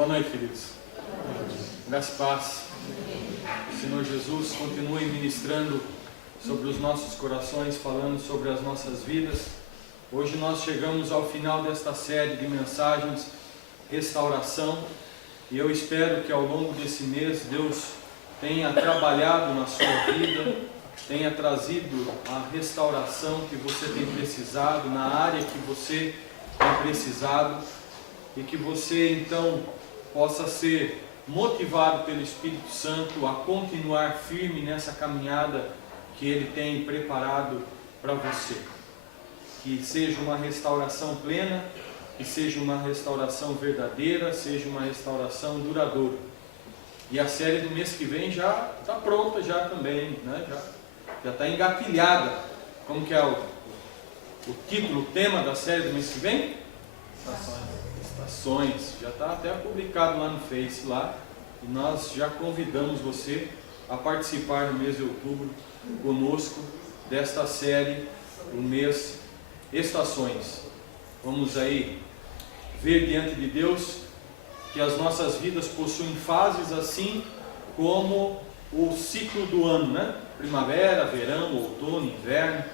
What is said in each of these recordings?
Boa noite, queridos. Graças e paz. O Senhor Jesus continue ministrando sobre os nossos corações, falando sobre as nossas vidas. Hoje nós chegamos ao final desta série de mensagens, restauração, e eu espero que ao longo desse mês Deus tenha trabalhado na sua vida, tenha trazido a restauração que você tem precisado, na área que você tem precisado, e que você então possa ser motivado pelo Espírito Santo a continuar firme nessa caminhada que Ele tem preparado para você. Que seja uma restauração plena, que seja uma restauração verdadeira, seja uma restauração duradoura. E a série do mês que vem já está pronta já também, né? Já está engatilhada. Como que é o título, o tema da série do mês que vem? Estações. Já está até publicado lá no Face lá. E nós já convidamos você a participar no mês de outubro conosco desta série, o mês Estações. Vamos aí ver diante de Deus que as nossas vidas possuem fases assim como o ciclo do ano, né? Primavera, verão, outono, inverno.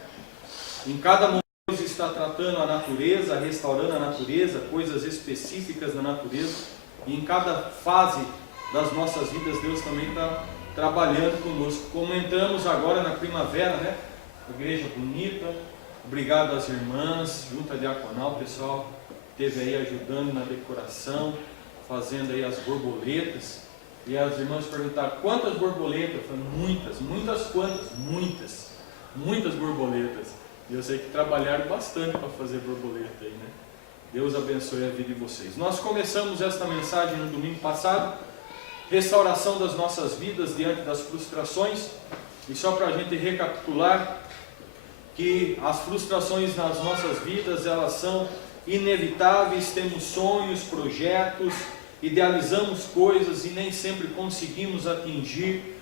Em cada momento Deus está tratando a natureza, restaurando a natureza, coisas específicas da natureza. E em cada fase das nossas vidas Deus também está trabalhando conosco. Como entramos agora na primavera, né? Igreja bonita. Obrigado às irmãs, junta diaconal, o pessoal esteve aí ajudando na decoração, fazendo aí as borboletas. E as irmãs perguntaram, quantas borboletas? Eu falei, muitas quantas? Muitas borboletas. E eu sei que trabalharam bastante para fazer borboleta aí, né? Deus abençoe a vida de vocês. Nós começamos esta mensagem no domingo passado, restauração das nossas vidas diante das frustrações. E só para a gente recapitular, que as frustrações nas nossas vidas, elas são inevitáveis, temos sonhos, projetos, idealizamos coisas e nem sempre conseguimos atingir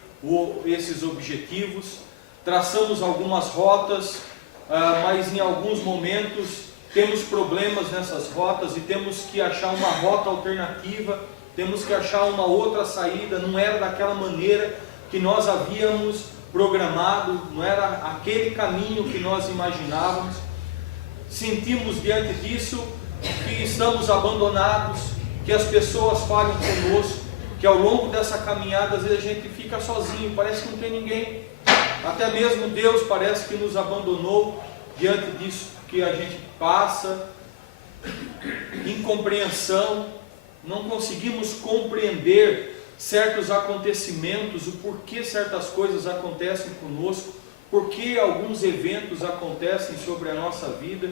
esses objetivos, traçamos algumas rotas, mas em alguns momentos temos problemas nessas rotas e temos que achar uma rota alternativa, temos que achar uma outra saída, não era daquela maneira que nós havíamos programado, não era aquele caminho que nós imaginávamos. Sentimos diante disso que estamos abandonados, que as pessoas falham conosco, que ao longo dessa caminhada às vezes a gente fica sozinho, parece que não tem ninguém, até mesmo Deus parece que nos abandonou diante disso que a gente passa, incompreensão, não conseguimos compreender certos acontecimentos, o porquê certas coisas acontecem conosco, porquê alguns eventos acontecem sobre a nossa vida,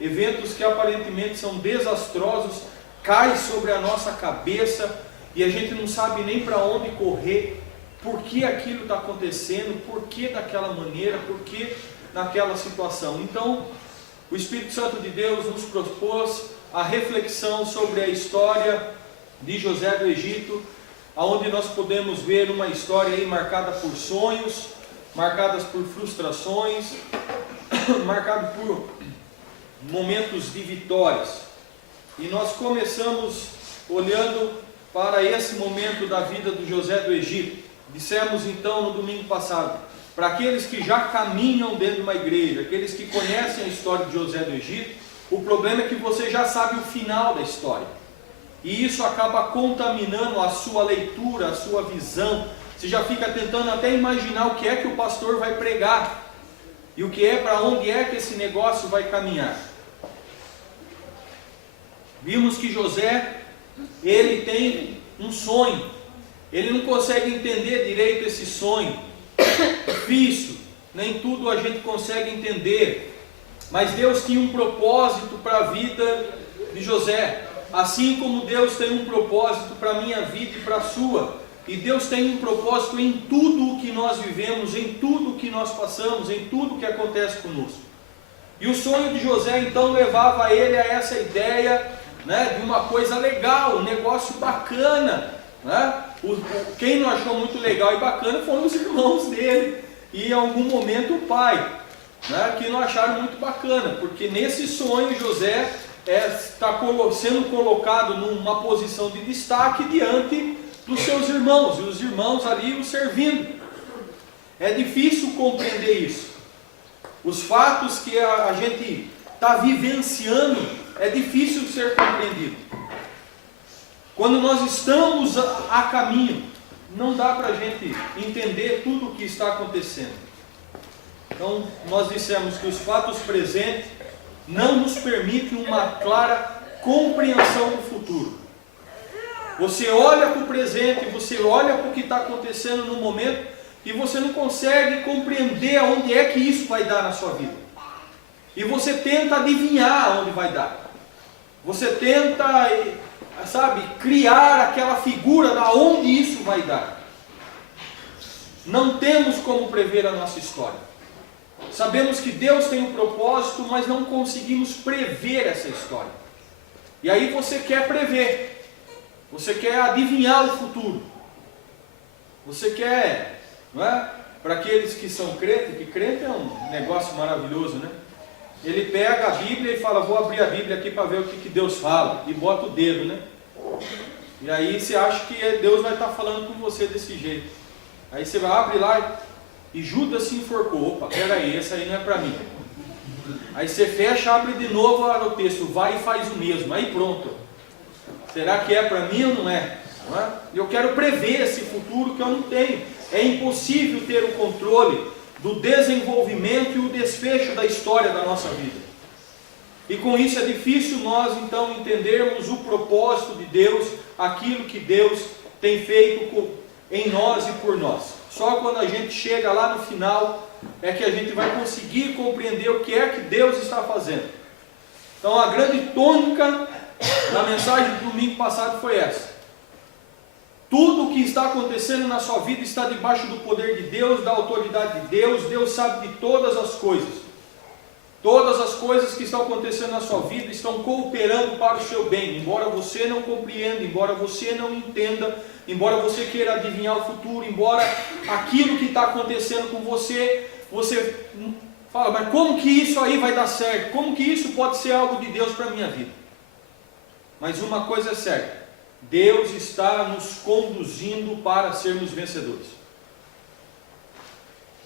eventos que aparentemente são desastrosos, caem sobre a nossa cabeça e a gente não sabe nem para onde correr, por que aquilo está acontecendo, por que daquela maneira, por que naquela situação. Então, o Espírito Santo de Deus nos propôs a reflexão sobre a história de José do Egito, onde nós podemos ver uma história aí marcada por sonhos, marcadas por frustrações, marcada por momentos de vitórias. E nós começamos olhando para esse momento da vida do José do Egito. Dissemos então no domingo passado, para aqueles que já caminham dentro de uma igreja, aqueles que conhecem a história de José do Egito, o problema é que você já sabe o final da história. E isso acaba contaminando a sua leitura, a sua visão. Você já fica tentando até imaginar o que é que o pastor vai pregar. E o que é, para onde é que esse negócio vai caminhar. Vimos que José, ele tem um sonho. Ele não consegue entender direito esse sonho. Difícil, nem tudo a gente consegue entender. Mas Deus tinha um propósito para a vida de José. Assim como Deus tem um propósito para a minha vida e para a sua. E Deus tem um propósito em tudo o que nós vivemos, em tudo o que nós passamos, em tudo o que acontece conosco. E o sonho de José então levava ele a essa ideia, né, de uma coisa legal, um negócio bacana, né? Quem não achou muito legal e bacana foram os irmãos dele. E em algum momento o pai, né, que não acharam muito bacana. Porque nesse sonho José está sendo colocado numa posição de destaque diante dos seus irmãos, e os irmãos ali o servindo. É difícil compreender isso. Os fatos que a gente está vivenciando é difícil de ser compreendido. Quando nós estamos a caminho, não dá para a gente entender tudo o que está acontecendo. Então, nós dissemos que os fatos presentes não nos permitem uma clara compreensão do futuro. Você olha para o presente, você olha para o que está acontecendo no momento, e você não consegue compreender aonde é que isso vai dar na sua vida. E você tenta adivinhar aonde vai dar. Você tenta, criar aquela figura da onde isso vai dar. Não temos como prever a nossa história. Sabemos que Deus tem um propósito, mas não conseguimos prever essa história. E aí você quer prever. Você quer adivinhar o futuro. Você quer, não é? Para aqueles que são crentes, que crente é um negócio maravilhoso, né? Ele pega a Bíblia e fala, vou abrir a Bíblia aqui para ver o que Deus fala. E bota o dedo, né? E aí você acha que Deus vai estar falando com você desse jeito. Aí você vai abrir lá e Judas se enforcou. Opa, peraí, essa aí não é para mim. Aí você fecha, abre de novo o texto, vai e faz o mesmo. Aí pronto. Será que é para mim ou não é? Não é? Eu quero prever esse futuro que eu não tenho. É impossível ter o controle do desenvolvimento e o desfecho da história da nossa vida. E com isso é difícil nós então entendermos o propósito de Deus, aquilo que Deus tem feito em nós e por nós. Só quando a gente chega lá no final é que a gente vai conseguir compreender o que é que Deus está fazendo. Então a grande tônica da mensagem do domingo passado foi essa. Tudo o que está acontecendo na sua vida está debaixo do poder de Deus, da autoridade de Deus. Deus sabe de todas as coisas. Todas as coisas que estão acontecendo na sua vida estão cooperando para o seu bem. Embora você não compreenda, embora você não entenda, embora você queira adivinhar o futuro, embora aquilo que está acontecendo com você, você fala, mas como que isso aí vai dar certo? Como que isso pode ser algo de Deus para a minha vida? Mas uma coisa é certa. Deus está nos conduzindo para sermos vencedores.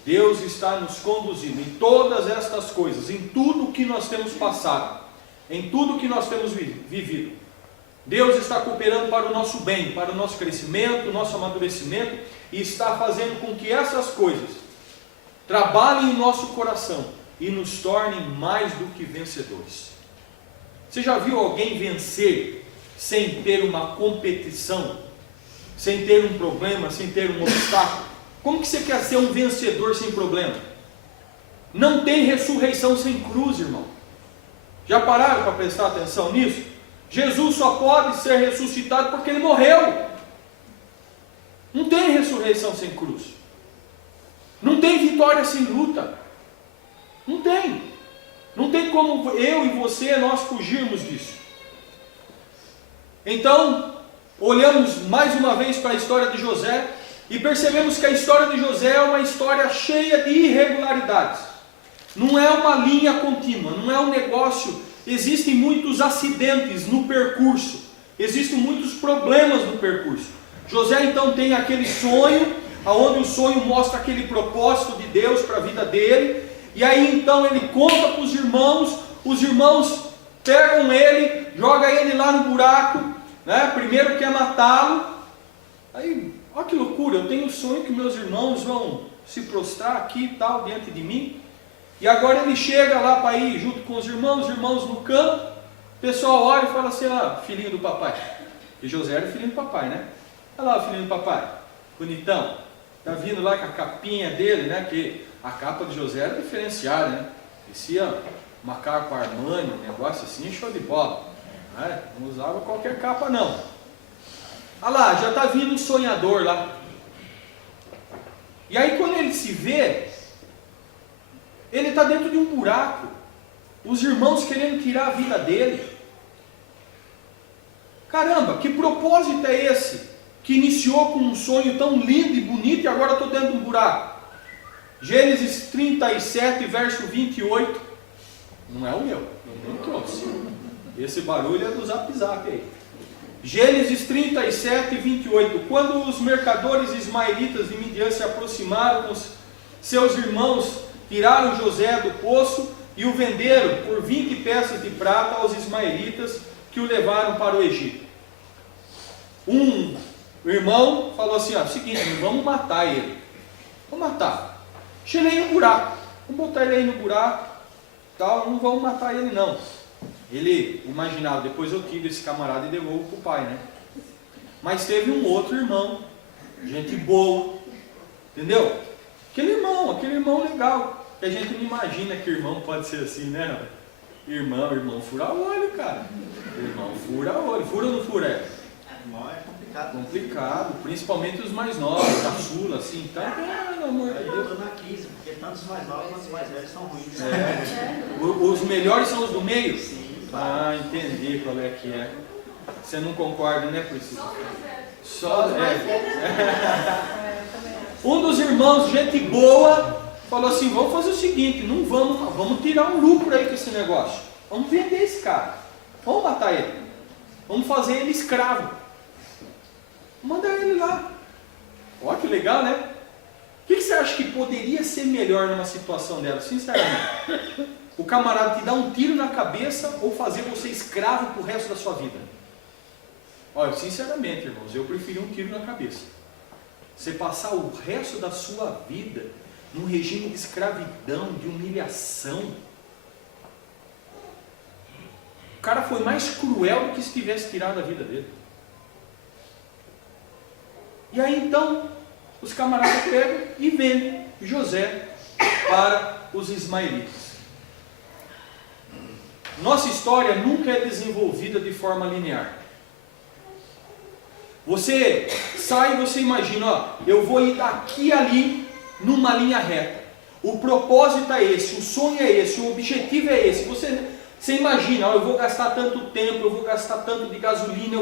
Deus está nos conduzindo em todas estas coisas, em tudo que nós temos passado, em tudo que nós temos vivido. Deus está cooperando para o nosso bem, para o nosso crescimento, o nosso amadurecimento, e está fazendo com que essas coisas trabalhem em nosso coração e nos tornem mais do que vencedores. Você já viu alguém vencer sem ter uma competição, sem ter um problema, sem ter um obstáculo? Como que você quer ser um vencedor sem problema? Não tem ressurreição sem cruz, irmão. Já pararam para prestar atenção nisso? Jesus só pode ser ressuscitado porque ele morreu. Não tem ressurreição sem cruz. Não tem vitória sem luta. Não tem. Não tem como eu e você, nós fugirmos disso. Então, olhamos mais uma vez para a história de José e percebemos que a história de José é uma história cheia de irregularidades. Não é uma linha contínua, não é um negócio. Existem muitos acidentes no percurso, existem muitos problemas no percurso. José então tem aquele sonho, onde o sonho mostra aquele propósito de Deus para a vida dele, e aí então ele conta para os irmãos pegam ele, jogam ele lá no buraco, né? Primeiro quer matá-lo, aí, olha que loucura, eu tenho um sonho que meus irmãos vão se prostrar aqui e tal, diante de mim, e agora ele chega lá para ir junto com os irmãos no campo, o pessoal olha e fala assim, filhinho do papai, e José era o filhinho do papai, né? Olha lá o filhinho do papai, bonitão, está vindo lá com a capinha dele, né? Que a capa de José era diferenciada, né? Parecia macaco Armani, um negócio assim, show de bola, né? Não usava qualquer capa não. Olha lá, já está vindo um sonhador lá. E aí quando ele se vê, ele está dentro de um buraco, os irmãos querendo tirar a vida dele. Caramba, que propósito é esse? Que iniciou com um sonho tão lindo e bonito e agora estou dentro de um buraco. Gênesis 37, verso 28. Não é o meu, eu nem trouxe. Esse barulho é do Zap Zap aí. Gênesis 37, 28. Quando os mercadores ismaelitas de Midian se aproximaram com seus irmãos, tiraram José do poço e o venderam por 20 peças de prata aos ismaelitas, que o levaram para o Egito. Um irmão falou assim, seguinte, vamos matar ele. Vamos matar. Deixa ele aí no buraco. Vamos botar ele aí no buraco. Tal, não vamos matar ele não. Ele imaginava, depois eu tiro esse camarada e devolvo para o pai, né? Mas teve um outro irmão, gente boa, entendeu? Aquele irmão legal, que a gente não imagina que irmão pode ser assim, né? Irmão fura olho, cara. Irmão fura olho. Fura ou não fura? Irmão é complicado. Complicado, principalmente os mais novos, caçula, assim, então, pelo amor de Deus. Eu estou na crise, porque tanto os mais novos quanto os mais velhos são ruins. Os melhores são os do meio? Sim. Entendi qual é que é. Você não concorda, né, Priscila? Um dos irmãos, gente boa, falou assim, vamos fazer o seguinte, vamos tirar um lucro aí com esse negócio. Vamos vender esse cara. Vamos matar ele. Vamos fazer ele escravo. Manda ele lá. Olha que legal, né? O que você acha que poderia ser melhor numa situação dela? Sinceramente. O camarada te dá um tiro na cabeça ou fazer você escravo pro resto da sua vida? Olha, sinceramente, irmãos, eu preferi um tiro na cabeça. Você passar o resto da sua vida num regime de escravidão, de humilhação. O cara foi mais cruel do que se tivesse tirado a vida dele. E aí então, os camaradas pegam e vendem José para os ismaelitas. Nossa história nunca é desenvolvida de forma linear. Você sai e você imagina, eu vou ir daqui a ali numa linha reta. O propósito é esse, o sonho é esse, o objetivo é esse. Você imagina, eu vou gastar tanto tempo, eu vou gastar tanto de gasolina,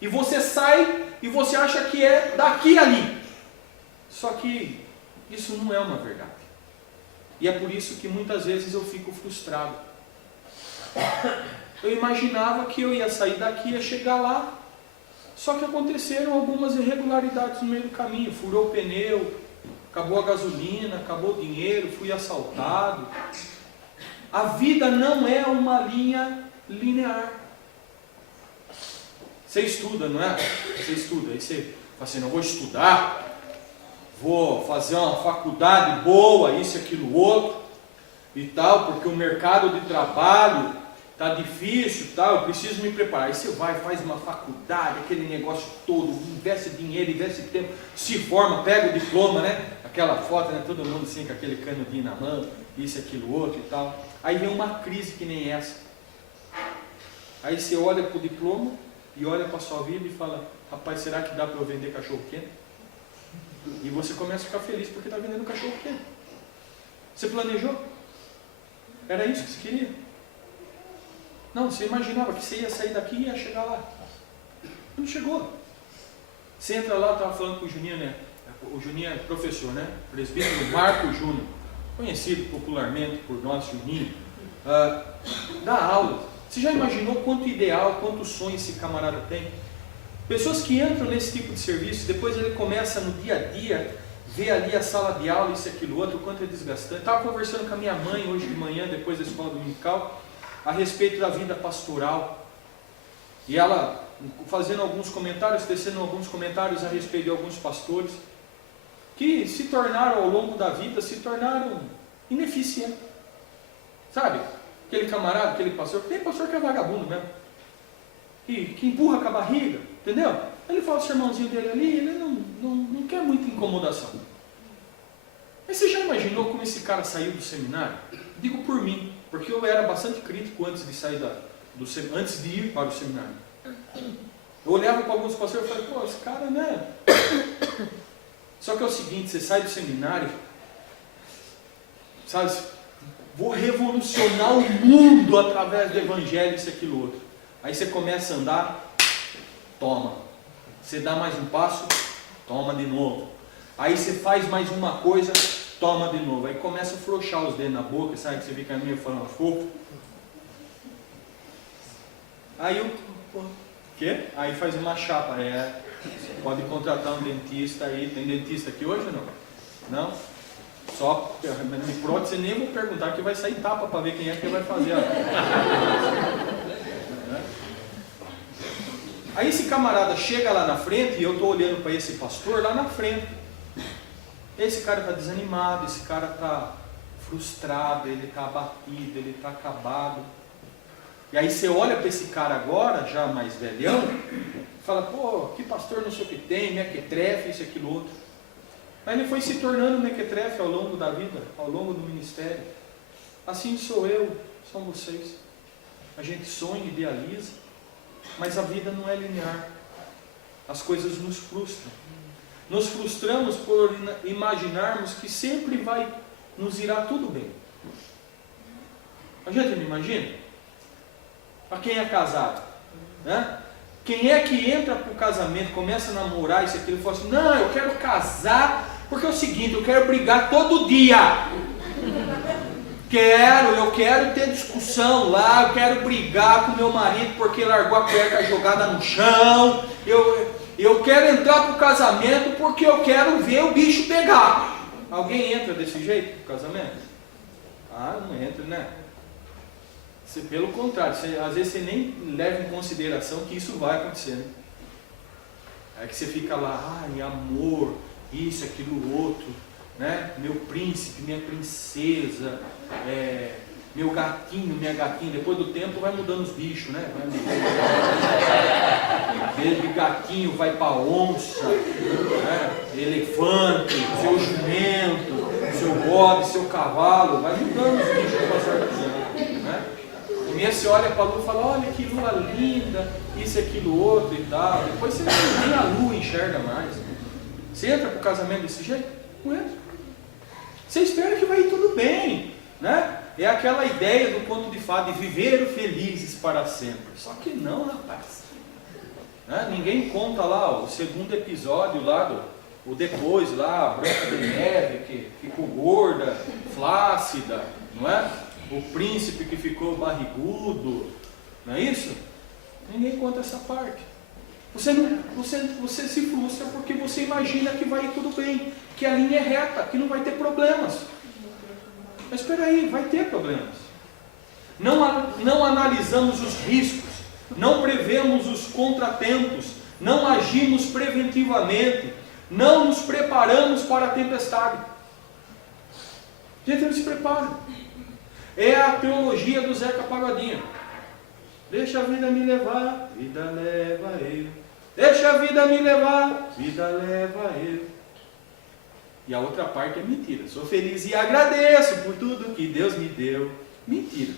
e você sai e você acha que é daqui a ali. Só que isso não é uma verdade. E é por isso que muitas vezes eu fico frustrado. Eu imaginava que eu ia sair daqui, ia chegar lá, só que aconteceram algumas irregularidades no meio do caminho. Furou o pneu, acabou a gasolina, acabou o dinheiro, fui assaltado. A vida não é uma linha linear. Você estuda, não é? Você estuda, aí você fala assim, não vou estudar, vou fazer uma faculdade boa, isso, aquilo, outro, e tal, porque o mercado de trabalho está difícil, tal, eu preciso me preparar. Aí você vai, faz uma faculdade, aquele negócio todo, investe dinheiro, investe tempo, se forma, pega o diploma, né? Aquela foto, né? Todo mundo assim com aquele canudinho na mão, isso, aquilo, outro e tal. Aí vem uma crise que nem essa. Aí você olha para o diploma e olha para a sua vida e fala, rapaz, será que dá para eu vender cachorro quente? E você começa a ficar feliz porque está vendendo cachorro quente. Você planejou? Era isso que você queria? Não, você imaginava que você ia sair daqui e ia chegar lá. Não chegou. Você entra lá, eu estava falando com o Juninho, né? O Juninho é professor, né? Presbítero Marco Júnior, conhecido popularmente por nós, Juninho. Dá aula. Você já imaginou quanto ideal, quanto sonho esse camarada tem? Pessoas que entram nesse tipo de serviço, depois ele começa no dia a dia, vê ali a sala de aula, isso, aquilo, outro, quanto é desgastante. Estava conversando com a minha mãe hoje de manhã, depois da escola dominical, a respeito da vida pastoral. E ela fazendo alguns comentários, tecendo alguns comentários a respeito de alguns pastores, que se tornaram ao longo da vida, se tornaram ineficientes. Sabe? Aquele camarada, aquele pastor, tem pastor que é vagabundo mesmo. E que empurra com a barriga, entendeu? Ele fala o sermãozinho dele ali, ele não quer muita incomodação. Mas você já imaginou como esse cara saiu do seminário? Digo por mim, porque eu era bastante crítico antes de sair antes de ir para o seminário. Eu olhava para alguns pastores e falei, pô, esse cara, né? Só que é o seguinte, você sai do seminário, sabe, vou revolucionar o mundo através do evangelho, isso, aquilo, outro. Aí você começa a andar, toma. Você dá mais um passo, toma de novo. Aí você faz mais uma coisa, toma de novo. Aí começa a frouxar os dedos na boca, sabe? Que você fica meio falando fofo. Aí o quê? Aí faz uma chapa. Você pode contratar um dentista aí. Tem dentista aqui hoje ou não? Não? Só de prótese nem vou perguntar, que vai sair tapa para ver quem é que vai fazer. Aí esse camarada chega lá na frente e eu estou olhando para esse pastor lá na frente. Esse cara está desanimado, esse cara está frustrado, ele está abatido, ele está acabado. E aí você olha para esse cara agora, já mais velhão, fala, pô, que pastor não sei o que tem, mequetrefe, isso, aquilo, outro. Aí ele foi se tornando mequetrefe ao longo da vida, ao longo do ministério. Assim sou eu, são vocês. A gente sonha, idealiza, mas a vida não é linear. As coisas nos frustram. Nos frustramos por imaginarmos que sempre nos irá tudo bem. A gente não imagina? Para quem é casado, né? Quem é que entra para o casamento, começa a namorar isso aqui, e fala assim, não, eu quero casar, porque é o seguinte, eu quero brigar todo dia. Eu quero ter discussão lá, eu quero brigar com meu marido porque largou a cueca jogada no chão, eu quero entrar para o casamento porque eu quero ver o bicho pegar. Alguém entra desse jeito no casamento? Ah, não entra, né? Pelo contrário, às vezes você nem leva em consideração que isso vai acontecer, né? É que você fica lá, ai, amor, isso, aquilo, outro, né? Meu príncipe, minha princesa, meu gatinho, minha gatinha. Depois do tempo vai mudando os bichos, né? De gatinho vai para onça, né? Elefante, seu jumento, seu bode, seu cavalo, vai mudando os bichos com o passar do tempo, né? E aí você olha para a lua e fala, olha que lua linda, isso, aquilo, outro e tal. Depois você nem a lua enxerga mais. Você entra para o casamento desse jeito? Não entra. Você espera que vai ir tudo bem, né? É aquela ideia do conto de fada, de viver felizes para sempre. Só que não, rapaz. Né? Ninguém conta lá o segundo episódio lá, o depois lá, a Branca de Neve, que ficou gorda, flácida, não é? O príncipe que ficou barrigudo, não é isso? Ninguém conta essa parte. Você se frustra porque você imagina que vai ir tudo bem, que a linha é reta, que não vai ter problemas. Mas espera aí, vai ter problemas. Não analisamos os riscos, não prevemos os contratempos, não agimos preventivamente, não nos preparamos para a tempestade. A gente não se prepara. É a teologia do Zeca Pagodinho. Deixa a vida me levar, vida leva eu. Deixa a vida me levar, vida leva eu. E a outra parte é mentira. Sou feliz e agradeço por tudo que Deus me deu. Mentira.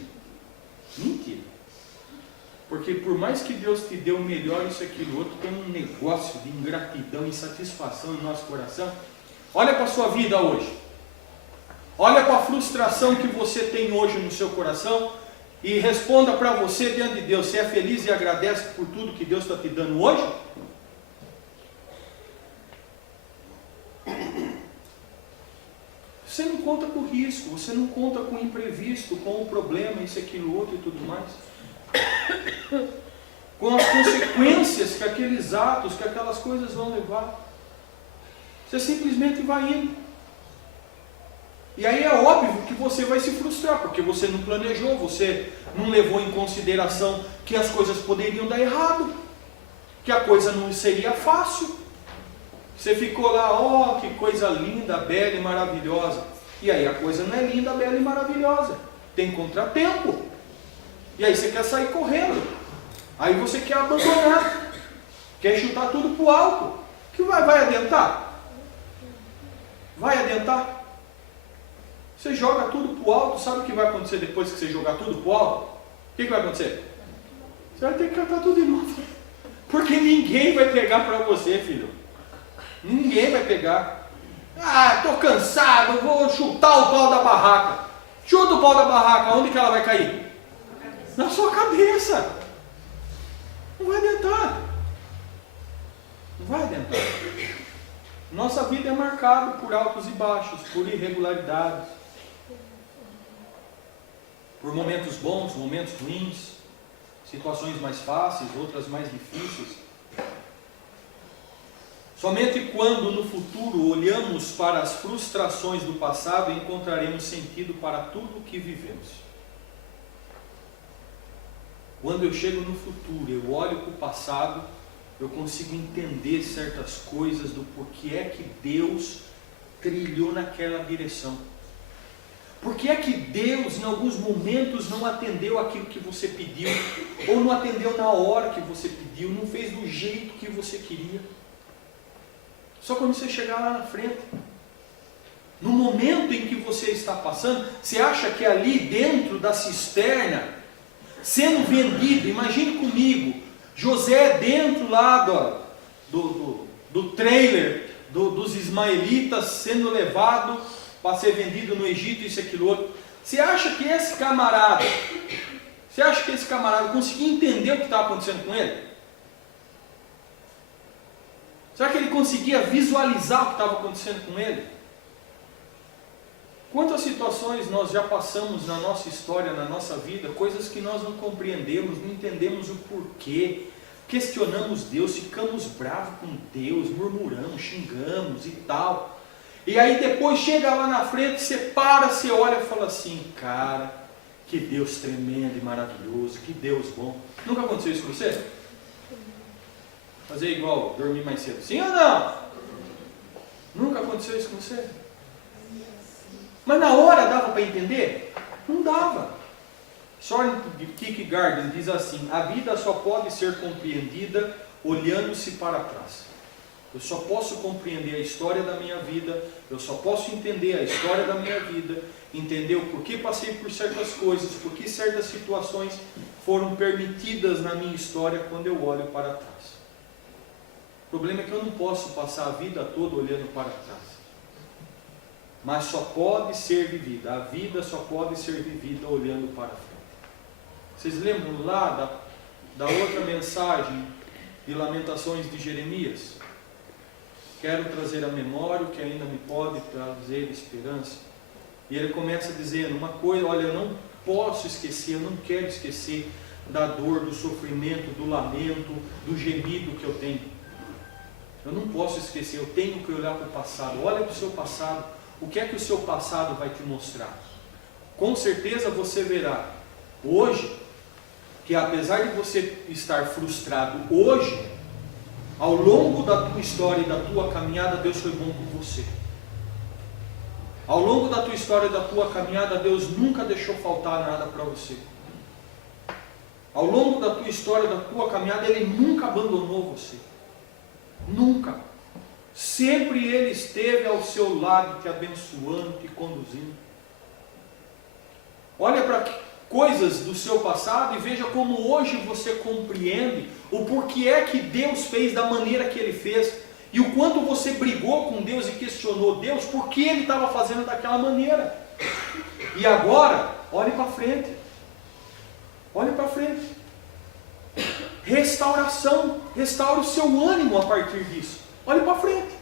Mentira. Porque por mais que Deus te dê o melhor, isso, aquilo, outro, tem um negócio de ingratidão e insatisfação no nosso coração. Olha para a sua vida hoje. Olha para a frustração que você tem hoje no seu coração e responda para você diante de Deus. Você é feliz e agradece por tudo que Deus está te dando hoje? Você não conta com o risco, você não conta com o imprevisto, com o problema, isso, aquilo, outro e tudo mais. Com as consequências que aqueles atos, que aquelas coisas vão levar. Você simplesmente vai indo. E aí é óbvio que você vai se frustrar, porque você não planejou, você não levou em consideração que as coisas poderiam dar errado, que a coisa não seria fácil. Você ficou lá, ó, que coisa linda, bela e maravilhosa. E aí a coisa não é linda, bela e maravilhosa. Tem contratempo. E aí você quer sair correndo. Aí você quer abandonar. Quer chutar tudo para o alto. Que vai adiantar? Vai adiantar? Você joga tudo para o alto, sabe o que vai acontecer depois que você jogar tudo para o alto? O que vai acontecer? Você vai ter que catar tudo de novo. Porque ninguém vai pegar para você, filho. Ninguém vai pegar. Ah, estou cansado, vou chutar o pau da barraca. Chuta o pau da barraca, onde que ela vai cair? Na sua cabeça. Não vai adiantar. Não vai adiantar. Nossa vida é marcada por altos e baixos, por irregularidades, por momentos bons, momentos ruins. situações mais fáceis, outras mais difíceis. Somente quando no futuro olhamos para as frustrações do passado encontraremos sentido para tudo o que vivemos. Quando eu chego no futuro, eu olho para o passado, eu consigo entender certas coisas do porquê é que Deus trilhou naquela direção. Por que é que Deus, em alguns momentos, não atendeu aquilo que você pediu, ou não atendeu na hora que você pediu, não fez do jeito que você queria? Só quando você chegar lá na frente. No momento em que você está passando, você acha que ali dentro da cisterna, sendo vendido, imagine comigo, José dentro lá do trailer dos ismaelitas, sendo levado para ser vendido no Egito, isso, aquilo, outro. Você acha que esse camarada conseguia entender o que estava acontecendo com ele? Será que ele conseguia visualizar o que estava acontecendo com ele? Quantas situações nós já passamos na nossa história, na nossa vida, coisas que nós não compreendemos, não entendemos o porquê, questionamos Deus, ficamos bravos com Deus, murmuramos, xingamos e tal. E aí depois chega lá na frente, você para, você olha e fala assim, cara, que Deus tremendo e maravilhoso, que Deus bom. Nunca aconteceu isso com você? Fazer igual, dormir mais cedo. Sim ou não? Nunca aconteceu isso com você? Mas na hora dava para entender? Não dava. Soren Kierkegaard diz assim, a vida só pode ser compreendida olhando-se para trás. Eu só posso compreender a história da minha vida, eu só posso entender a história da minha vida, entender o porquê passei por certas coisas, porquê certas situações foram permitidas na minha história quando eu olho para trás. O problema é que eu não posso passar a vida toda olhando para trás. Mas só pode ser vivida, a vida só pode ser vivida olhando para frente. Vocês lembram lá da outra mensagem de Lamentações de Jeremias? Quero trazer à memória o que ainda me pode trazer esperança. E ele começa dizendo uma coisa, olha, eu não posso esquecer, eu não quero esquecer da dor, do sofrimento, do lamento, do gemido que eu tenho. Eu não posso esquecer, eu tenho que olhar para o passado. Olha para o seu passado, o que é que o seu passado vai te mostrar? Com certeza você verá, hoje, que apesar de você estar frustrado hoje, ao longo da tua história e da tua caminhada, Deus foi bom com você. Ao longo da tua história e da tua caminhada, Deus nunca deixou faltar nada para você. Ao longo da tua história e da tua caminhada, Ele nunca abandonou você. Nunca. Sempre Ele esteve ao seu lado, te abençoando, te conduzindo. Olha para coisas do seu passado e veja como hoje você compreende o porquê é que Deus fez da maneira que Ele fez e o quanto você brigou com Deus e questionou Deus por que Ele estava fazendo daquela maneira. E agora, olhe para frente. Olhe para frente. Restauração. Restaure o seu ânimo a partir disso. Olhe para frente.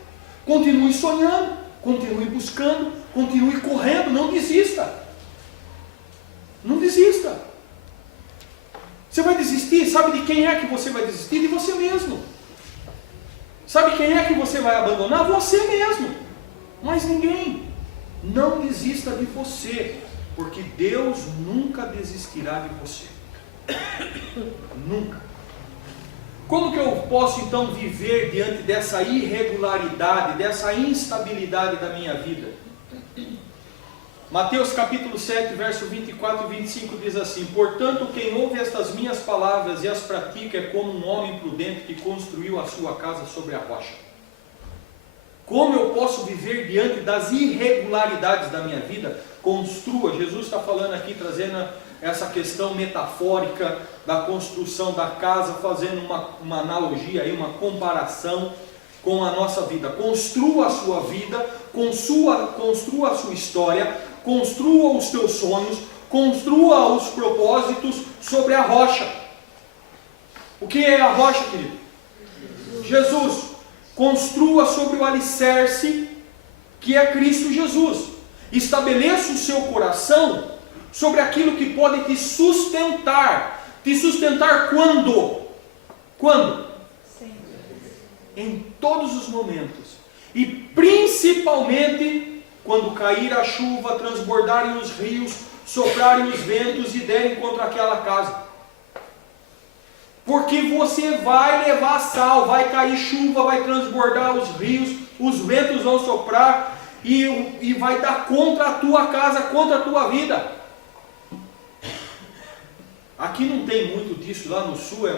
Continue sonhando, continue buscando, continue correndo, não desista. Não desista. Você vai desistir? Sabe de quem é que você vai desistir? De você mesmo. Sabe quem é que você vai abandonar? Você mesmo. Mais ninguém. Não desista de você, porque Deus nunca desistirá de você. Nunca. Como que eu posso então viver diante dessa irregularidade, dessa instabilidade da minha vida? Mateus capítulo 7, verso 24 e 25 diz assim: portanto, quem ouve estas minhas palavras e as pratica é como um homem prudente que construiu a sua casa sobre a rocha. Como eu posso viver diante das irregularidades da minha vida? Construa. Jesus está falando aqui, trazendo essa questão metafórica da construção da casa, fazendo uma analogia, aí, uma comparação com a nossa vida. Construa a sua vida, construa a sua história, construa os teus sonhos, construa os propósitos sobre a rocha. O que é a rocha, querido? Jesus. Construa sobre o alicerce que é Cristo Jesus. Estabeleça o seu coração sobre aquilo que pode te sustentar, Te sustentar quando? Quando? Sempre. Em todos os momentos. E principalmente quando cair a chuva, transbordarem os rios, soprarem os ventos e derem contra aquela casa. Porque você vai levar sal, vai cair chuva, vai transbordar os rios, os ventos vão soprar e vai dar contra a tua casa, contra a tua vida. Aqui não tem muito disso, lá no sul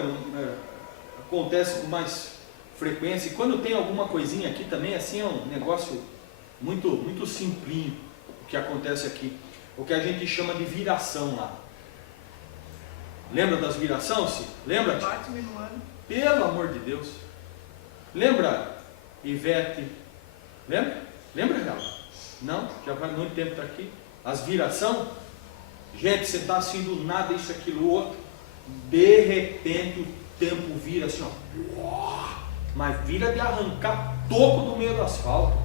acontece com mais frequência. E quando tem alguma coisinha aqui também, assim é um negócio muito, muito simplinho o que acontece aqui. O que a gente chama de viração lá. Lembra das virações? Lembra? Bate-me no ano. Pelo amor de Deus. Lembra, Ivete? Lembra? Lembra dela? Não? Já faz muito tempo que está aqui. As viração. Gente, você está assim do nada, isso, aquilo, outro. De repente o tempo vira assim, ó. Mas vira de arrancar toco do meio do asfalto.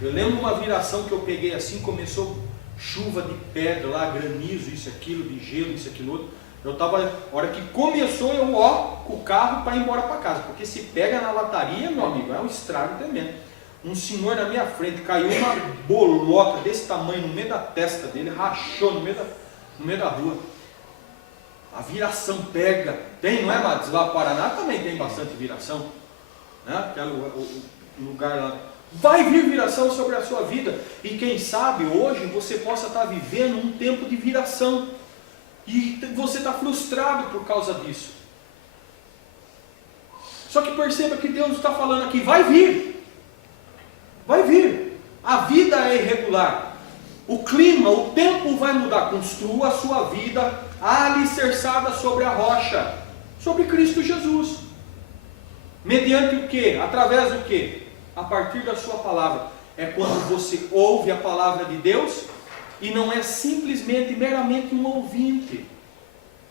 Eu lembro uma viração que eu peguei assim, começou chuva de pedra lá, granizo, isso, aquilo, de gelo, isso, aquilo, outro. Eu estava, a hora que começou, eu com o carro para ir embora para casa. Porque se pega na lataria, meu amigo, é um estrago tremendo. Um senhor na minha frente, caiu uma bolota desse tamanho no meio da testa dele, rachou no meio da rua. A viração pega. Tem, não é, Matos? Lá no Paraná também tem bastante viração. Né? Aquele lugar lá. Vai vir viração sobre a sua vida. E quem sabe hoje você possa estar vivendo um tempo de viração. E você está frustrado por causa disso. Só que perceba que Deus está falando aqui, vai vir. Vai vir. A vida é irregular. O clima, o tempo vai mudar. Construa a sua vida alicerçada sobre a rocha, sobre Cristo Jesus. Mediante o quê? Através do quê? A partir da sua palavra. É quando você ouve a palavra de Deus e não é simplesmente, meramente um ouvinte.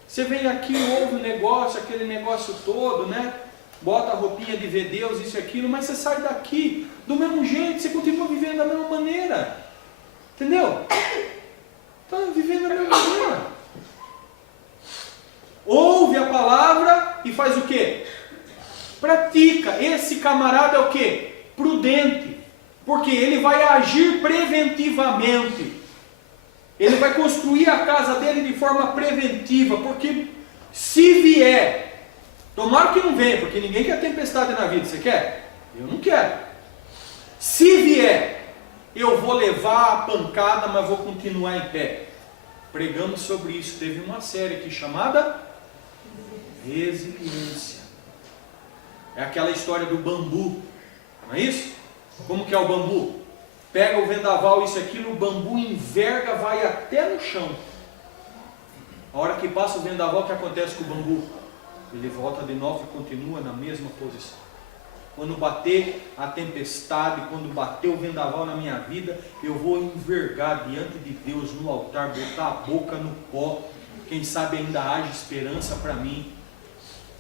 Você vem aqui, ouve um negócio, aquele negócio todo, né? Bota a roupinha de ver Deus, isso e aquilo, mas você sai daqui do mesmo jeito, você continua vivendo da mesma maneira. Entendeu? Está vivendo da mesma maneira. Ouve a palavra e faz o quê? Pratica. Esse camarada é o quê? Prudente. Porque ele vai agir preventivamente. Ele vai construir a casa dele de forma preventiva. Porque se vier, tomara que não venha, porque ninguém quer tempestade na vida. Você quer? Eu não quero. Se vier, eu vou levar a pancada, mas vou continuar em pé. Pregamos sobre isso. Teve uma série aqui chamada Resiliência. É aquela história do bambu. Não é isso? Como que é o bambu? Pega o vendaval, isso e aquilo, o bambu enverga, vai até no chão. A hora que passa o vendaval, o que acontece com o bambu? Ele volta de novo e continua na mesma posição. Quando bater a tempestade, quando bater o vendaval na minha vida, eu vou envergar diante de Deus no altar, botar a boca no pó. Quem sabe ainda haja esperança para mim.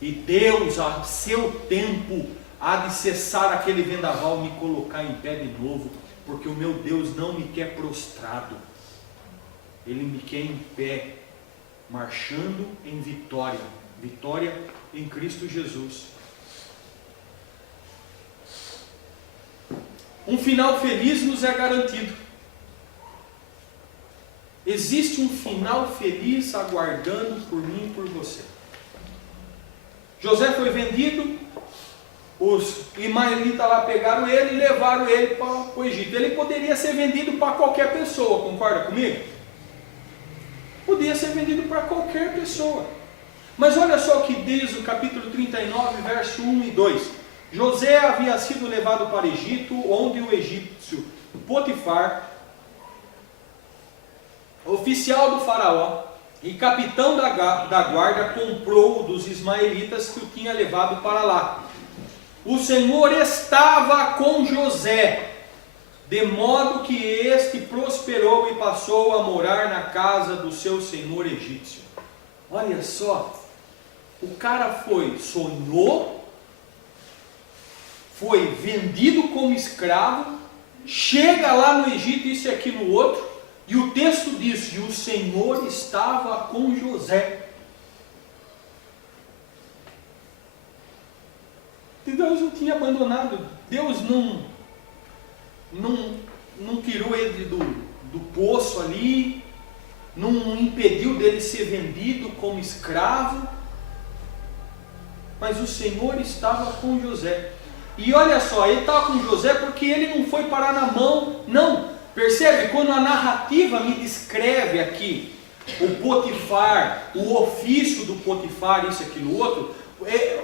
E Deus, a seu tempo, há de cessar aquele vendaval, me colocar em pé de novo, porque o meu Deus não me quer prostrado. Ele me quer em pé, marchando em vitória. Vitória em Cristo Jesus. Um final feliz nos é garantido. Existe um final feliz aguardando por mim e por você. José foi vendido, os ismaelitas lá pegaram ele e levaram ele para o Egito. Ele poderia ser vendido para qualquer pessoa, concorda comigo? Podia ser vendido para qualquer pessoa. Mas olha só o que diz o capítulo 39, verso 1 e 2. José havia sido levado para o Egito, onde o egípcio Potifar, oficial do faraó e capitão da guarda, comprou dos ismaelitas que o tinha levado para lá. O Senhor estava com José, de modo que este prosperou e passou a morar na casa do seu senhor egípcio. Olha só, o cara sonhou, foi vendido como escravo, chega lá no Egito, isso e aquilo outro, e o texto diz, e o Senhor estava com José. tinha abandonado. Deus não tirou ele do poço ali, não impediu dele ser vendido como escravo, mas o Senhor estava com José. E olha só, ele estava com José porque ele não foi parar na mão, não. Percebe? Quando a narrativa me descreve aqui o Potifar, o ofício do Potifar, isso, aquilo, outro,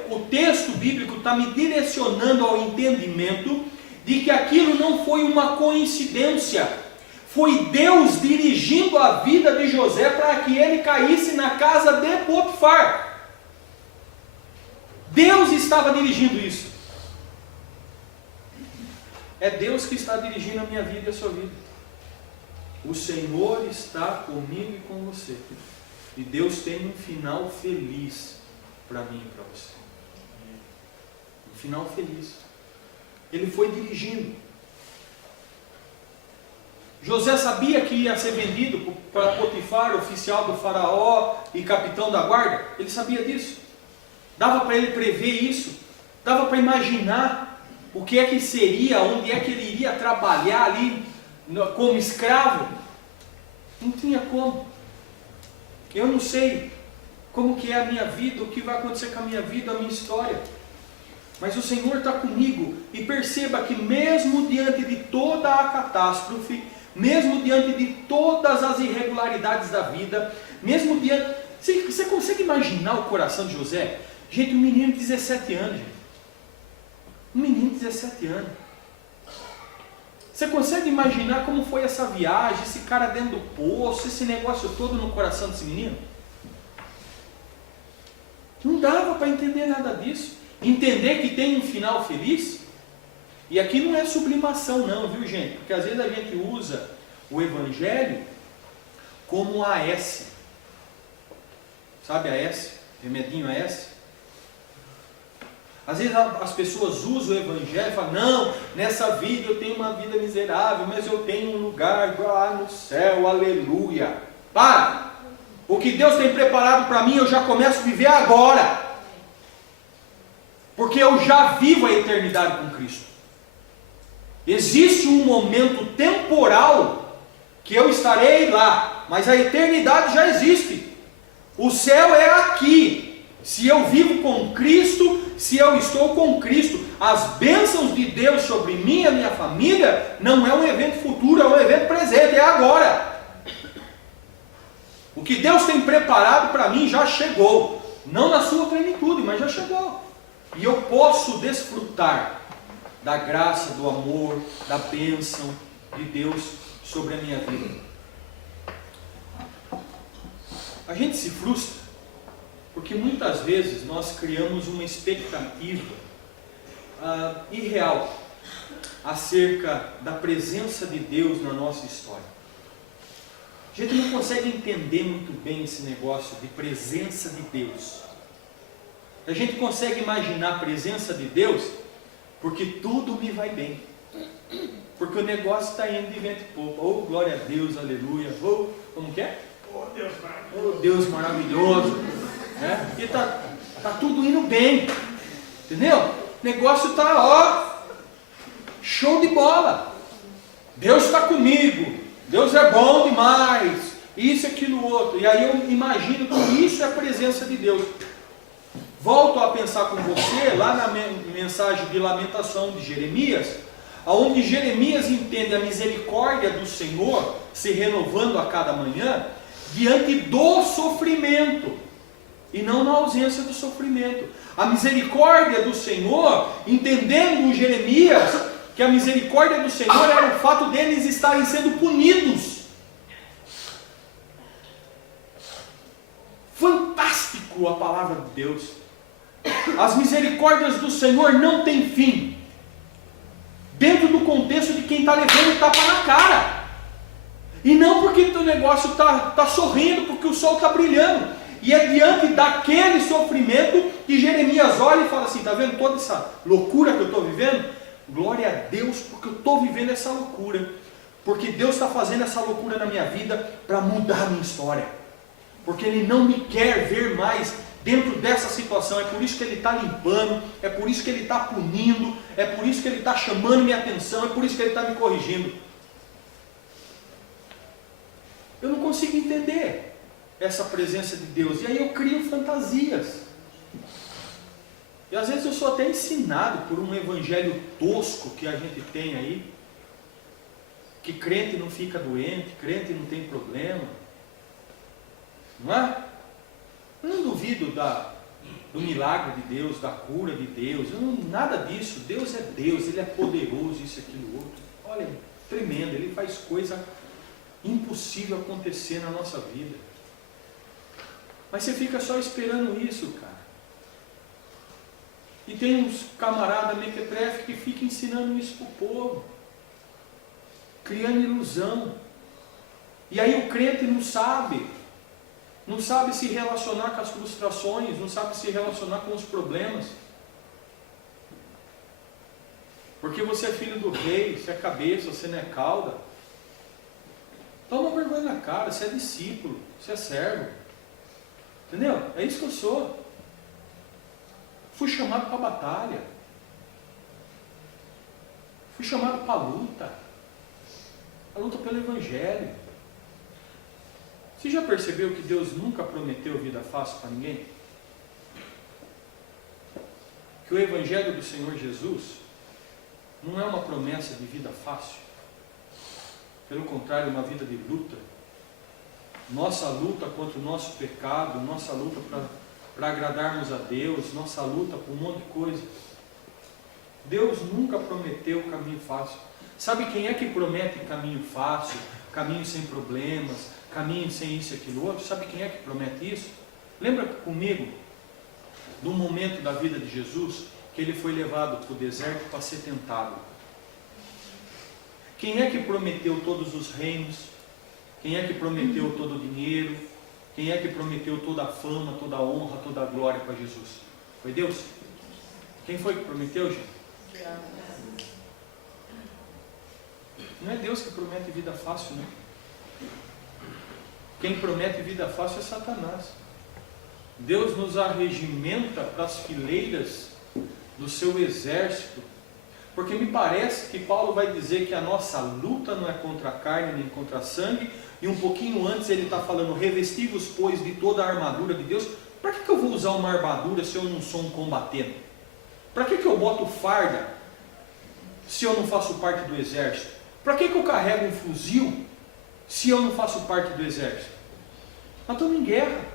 o texto bíblico está me direcionando ao entendimento de que aquilo não foi uma coincidência, foi Deus dirigindo a vida de José para que ele caísse na casa de Potifar. Deus estava dirigindo isso. É Deus que está dirigindo a minha vida e a sua vida. O Senhor está comigo e com você. E Deus tem um final feliz para mim e para você. Um final feliz. Ele foi dirigindo. José sabia que ia ser vendido para Potifar, oficial do faraó e capitão da guarda. Ele sabia disso. Dava para ele prever isso. Dava para imaginar o que é que seria, onde é que ele iria trabalhar ali como escravo. Não tinha como. Eu não sei como que é a minha vida, o que vai acontecer com a minha vida, a minha história. Mas o Senhor está comigo. E perceba que mesmo diante de toda a catástrofe, mesmo diante de todas as irregularidades da vida, mesmo diante... Você consegue imaginar o coração de José? Gente, um menino de 17 anos, gente. Um menino de 17 anos. Você consegue imaginar como foi essa viagem, esse cara dentro do poço, esse negócio todo no coração desse menino? Não dava para entender nada disso. Entender que tem um final feliz. E aqui não é sublimação não, viu gente? Porque às vezes a gente usa o Evangelho como AS. Sabe AS? Remedinho AS? Às vezes as pessoas usam o Evangelho e falam, não, nessa vida eu tenho uma vida miserável, mas eu tenho um lugar lá no céu, aleluia. Para! O que Deus tem preparado para mim, eu já começo a viver agora. Porque eu já vivo a eternidade com Cristo. Existe um momento temporal que eu estarei lá, mas a eternidade já existe. O céu é aqui. Se eu vivo com Cristo, se eu estou com Cristo, as bênçãos de Deus sobre mim e a minha família não é um evento futuro, é um evento presente, é agora. O que Deus tem preparado para mim já chegou, não na sua plenitude, mas já chegou. E eu posso desfrutar da graça, do amor, da bênção de Deus sobre a minha vida. A gente se frustra porque muitas vezes nós criamos uma expectativa irreal acerca da presença de Deus na nossa história. A gente não consegue entender muito bem esse negócio de presença de Deus. A gente consegue imaginar a presença de Deus porque tudo me vai bem. Porque o negócio está indo de vento e popa. Oh, glória a Deus, aleluia. Oh, como que é? Oh, Deus maravilhoso. E tá tudo indo bem, entendeu? O negócio está, show de bola. Deus está comigo, Deus é bom demais, isso, aquilo, outro. E aí eu imagino que isso é a presença de Deus. Volto a pensar com você lá na mensagem de lamentação de Jeremias, onde Jeremias entende a misericórdia do Senhor se renovando a cada manhã diante do sofrimento. E não na ausência do sofrimento. A misericórdia do Senhor, entendendo Jeremias, que a misericórdia do Senhor era o fato deles estarem sendo punidos. Fantástico a palavra de Deus. As misericórdias do Senhor não têm fim. Dentro do contexto de quem está levando tapa na cara. E não porque o negócio está sorrindo, porque o sol está brilhando. E é diante daquele sofrimento que Jeremias olha e fala assim, está vendo toda essa loucura que eu estou vivendo? Glória a Deus, porque eu estou vivendo essa loucura. Porque Deus está fazendo essa loucura na minha vida para mudar a minha história. Porque Ele não me quer ver mais dentro dessa situação, é por isso que Ele está limpando, é por isso que Ele está punindo, é por isso que Ele está chamando minha atenção, é por isso que Ele está me corrigindo. Eu não consigo entender essa presença de Deus, e aí eu crio fantasias. E às vezes eu sou até ensinado por um evangelho tosco que a gente tem aí, que crente não fica doente, crente não tem problema, não é? Eu não duvido do milagre de Deus, da cura de Deus, nada disso. Deus é Deus, Ele é poderoso, isso, aquilo, outro. Olha, tremendo, Ele faz coisa impossível acontecer na nossa vida. Mas você fica só esperando isso, cara. E tem uns camaradas mequetrefe que ficam ensinando isso para o povo, criando ilusão. E aí o crente não sabe se relacionar com as frustrações, não sabe se relacionar com os problemas. Porque você é filho do rei, você é cabeça, você não é cauda. Toma vergonha na cara, você é discípulo, você é servo. Entendeu? É isso que eu sou. Fui chamado para a batalha. Fui chamado para a luta. A luta pelo Evangelho. Você já percebeu que Deus nunca prometeu vida fácil para ninguém? Que o Evangelho do Senhor Jesus não é uma promessa de vida fácil. Pelo contrário, uma vida de luta. Nossa luta contra o nosso pecado, nossa luta para agradarmos a Deus, nossa luta por um monte de coisa. Deus nunca prometeu caminho fácil. Sabe quem é que promete caminho fácil, caminho sem problemas, caminho sem isso e aquilo outro? Sabe quem é que promete isso? Lembra comigo do momento da vida de Jesus que Ele foi levado para o deserto para ser tentado. Quem é que prometeu todos os reinos? Quem é que prometeu todo o dinheiro? Quem é que prometeu toda a fama, toda a honra, toda a glória para Jesus? Foi Deus? Quem foi que prometeu, gente? Não é Deus que promete vida fácil, não. Quem promete vida fácil é Satanás. Deus nos arregimenta para as fileiras do seu exército. Porque me parece que Paulo vai dizer que a nossa luta não é contra a carne nem contra a sangue. E um pouquinho antes ele está falando, revesti-vos, pois, de toda a armadura de Deus. Para que eu vou usar uma armadura se eu não sou um combatente? Para que eu boto farda se eu não faço parte do exército? Para que eu carrego um fuzil se eu não faço parte do exército? Nós estamos em guerra.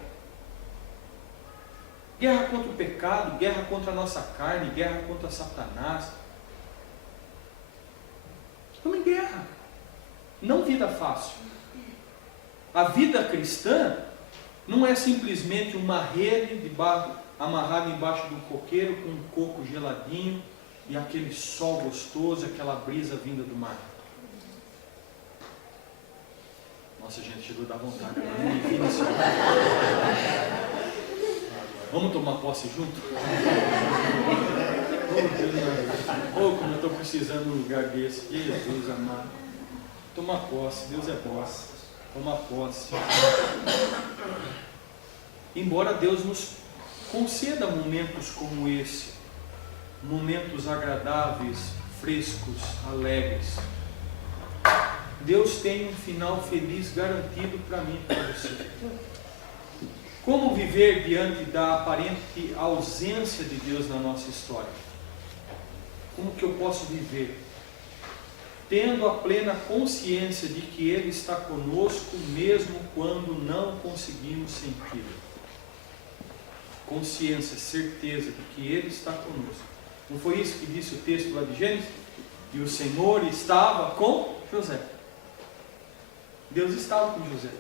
Guerra contra o pecado, guerra contra a nossa carne, guerra contra Satanás. Estamos em guerra. Não vida fácil. A vida cristã não é simplesmente uma rede amarrada embaixo do coqueiro com um coco geladinho e aquele sol gostoso, aquela brisa vinda do mar. Nossa, gente, chegou a dar vontade. Vamos tomar posse junto? Oh, como eu estou precisando de um lugar desse. Jesus amado. Toma posse, Deus é posse. Toma posse. Embora Deus nos conceda momentos como esse, momentos agradáveis, frescos, alegres, Deus tem um final feliz garantido para mim e para você. Como viver diante da aparente ausência de Deus na nossa história? Como que eu posso viver? Tendo a plena consciência de que Ele está conosco, mesmo quando não conseguimos sentir. Consciência, certeza de que Ele está conosco. Não foi isso que disse o texto lá de Gênesis? E o Senhor estava com José. Deus estava com José.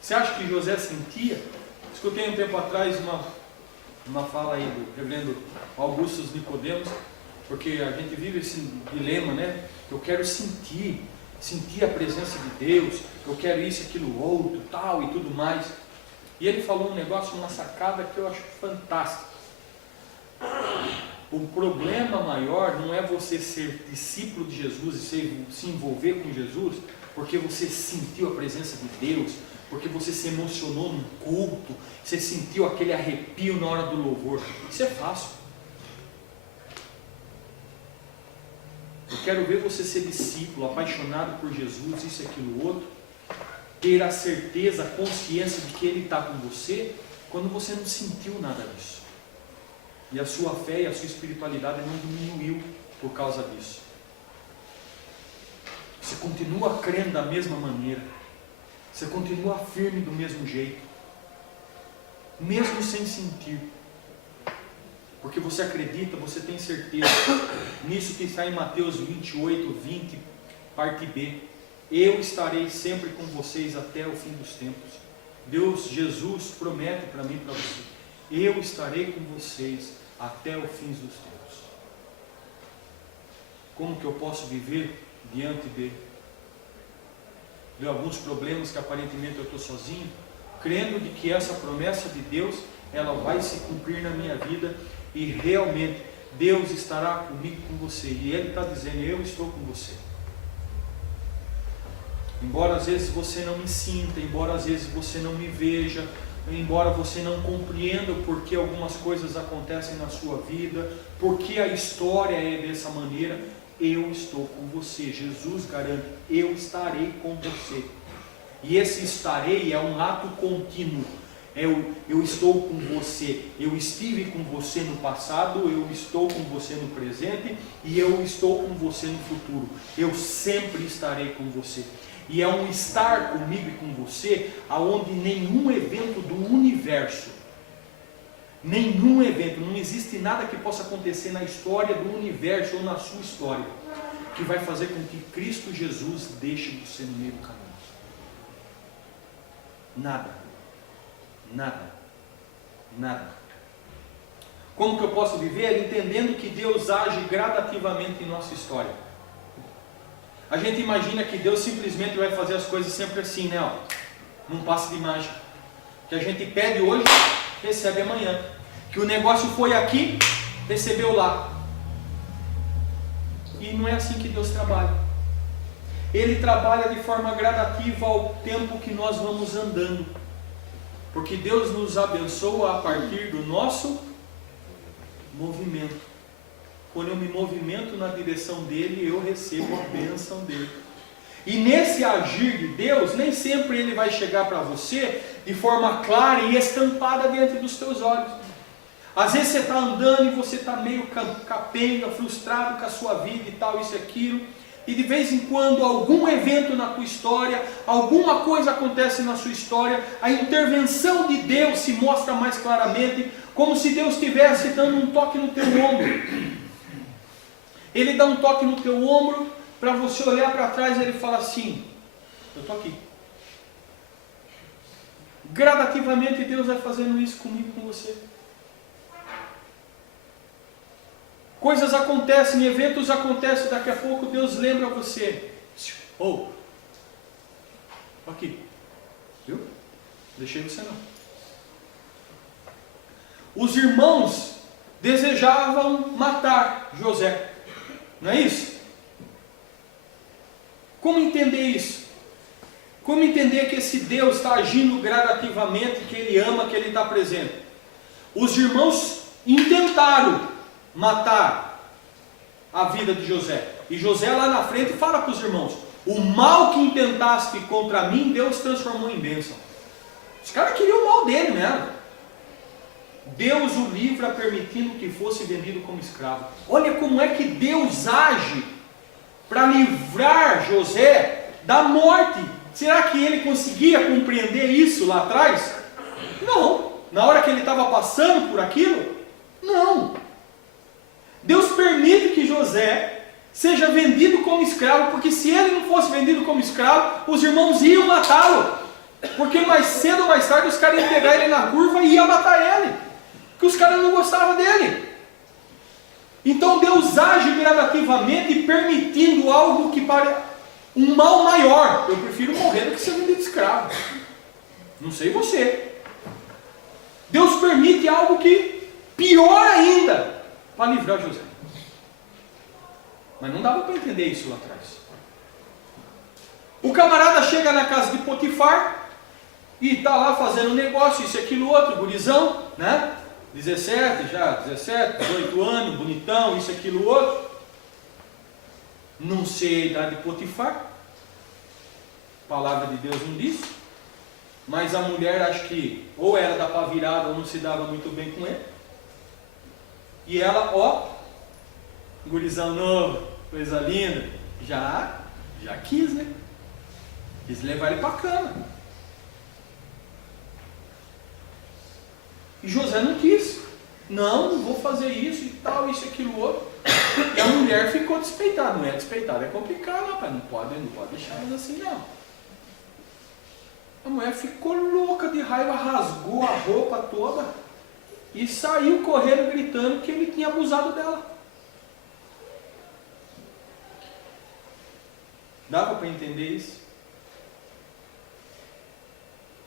Você acha que José sentia? Escutei um tempo atrás uma fala aí do reverendo Augusto Nicodemos, porque a gente vive esse dilema, né? Eu quero sentir a presença de Deus, eu quero isso, aquilo, outro, tal e tudo mais. E ele falou um negócio, uma sacada que eu acho fantástico. O problema maior não é você ser discípulo de Jesus e se envolver com Jesus, porque você sentiu a presença de Deus, porque você se emocionou no culto, você sentiu aquele arrepio na hora do louvor. Isso é fácil. Eu quero ver você ser discípulo, apaixonado por Jesus, isso e aquilo outro, ter a certeza, a consciência de que Ele está com você, quando você não sentiu nada disso. E a sua fé e a sua espiritualidade não diminuiu por causa disso. Você continua crendo da mesma maneira. Você continua firme do mesmo jeito. Mesmo sem sentir. Porque você acredita, você tem certeza. Nisso que está em Mateus 28, 20, parte B. Eu estarei sempre com vocês até o fim dos tempos. Deus, Jesus, promete para mim e para você. Eu estarei com vocês até o fim dos tempos. Como que eu posso viver diante de alguns problemas que aparentemente eu estou sozinho? Crendo de que essa promessa de Deus, ela vai se cumprir na minha vida e realmente Deus estará comigo, com você. E Ele está dizendo, eu estou com você. Embora às vezes você não me sinta, embora às vezes você não me veja, embora você não compreenda o porquê algumas coisas acontecem na sua vida, porque a história é dessa maneira, eu estou com você. Jesus garante, eu estarei com você. E esse estarei é um ato contínuo. Eu estou com você, eu estive com você no passado, eu estou com você no presente e eu estou com você no futuro. Eu sempre estarei com você. E é um estar comigo e com você, aonde nenhum evento do universo, nenhum evento, não existe nada que possa acontecer na história do universo ou na sua história, que vai fazer com que Cristo Jesus deixe você no meio do caminho. Nada. Nada. Nada. Como que eu posso viver? Entendendo que Deus age gradativamente em nossa história. A gente imagina que Deus simplesmente vai fazer as coisas sempre assim, né? Ó, num passe de mágica. Que a gente pede hoje, recebe amanhã. Que o negócio foi aqui, recebeu lá. E não é assim que Deus trabalha. Ele trabalha de forma gradativa ao tempo que nós vamos andando. Porque Deus nos abençoa a partir do nosso movimento. Quando eu me movimento na direção dele, eu recebo a bênção dele. E nesse agir de Deus, nem sempre ele vai chegar para você de forma clara e estampada diante dos teus olhos. Às vezes você está andando e você está meio capenga, frustrado com a sua vida e tal, isso e aquilo. E de vez em quando algum evento na tua história, alguma coisa acontece na sua história, a intervenção de Deus se mostra mais claramente, como se Deus estivesse dando um toque no teu ombro. Ele dá um toque no teu ombro, para você olhar para trás e ele fala assim, eu estou aqui. Gradativamente Deus vai fazendo isso comigo, com você. Coisas acontecem, eventos acontecem, daqui a pouco Deus lembra você. Oh, aqui, viu? Deixei você não. Os irmãos desejavam matar José, não é isso? Como entender isso? Como entender que esse Deus está agindo gradativamente, que Ele ama, que Ele está presente? Os irmãos intentaram matar a vida de José. E José lá na frente fala para os irmãos, o mal que intentaste contra mim, Deus transformou em bênção. Os caras queriam o mal dele mesmo. Deus o livra permitindo que fosse vendido como escravo. Olha como é que Deus age para livrar José da morte. Será que ele conseguia compreender isso lá atrás? Não. Na hora que ele estava passando por aquilo? Não. Deus permite que José seja vendido como escravo, porque se ele não fosse vendido como escravo, os irmãos iam matá-lo. Porque mais cedo ou mais tarde os caras iam pegar ele na curva e iam matar ele. Porque os caras não gostavam dele. Então Deus age gradativamente, permitindo algo que pare um mal maior. Eu prefiro morrer do que ser vendido escravo. Não sei você. Deus permite algo que pior ainda, para livrar José. Mas não dava para entender isso lá atrás. O camarada chega na casa de Potifar, E está lá fazendo negócio, isso, aquilo, outro, gurizão, né? 17, 18 anos, bonitão, isso, aquilo, outro. Não sei a idade de Potifar. A palavra de Deus não diz. Mas a mulher, acho que ou era da pá virada ou não se dava muito bem com ele. E ela, ó, gurizão novo, coisa linda, já quis, né? Quis levar ele para a cama. E José não quis. Não vou fazer isso e tal, isso, aquilo, outro. E a mulher ficou despeitada. Não é despeitada, é complicado, rapaz. Não pode deixar mais assim, não. A mulher ficou louca de raiva, rasgou a roupa toda e saiu correndo gritando que ele tinha abusado dela. Dava para entender isso?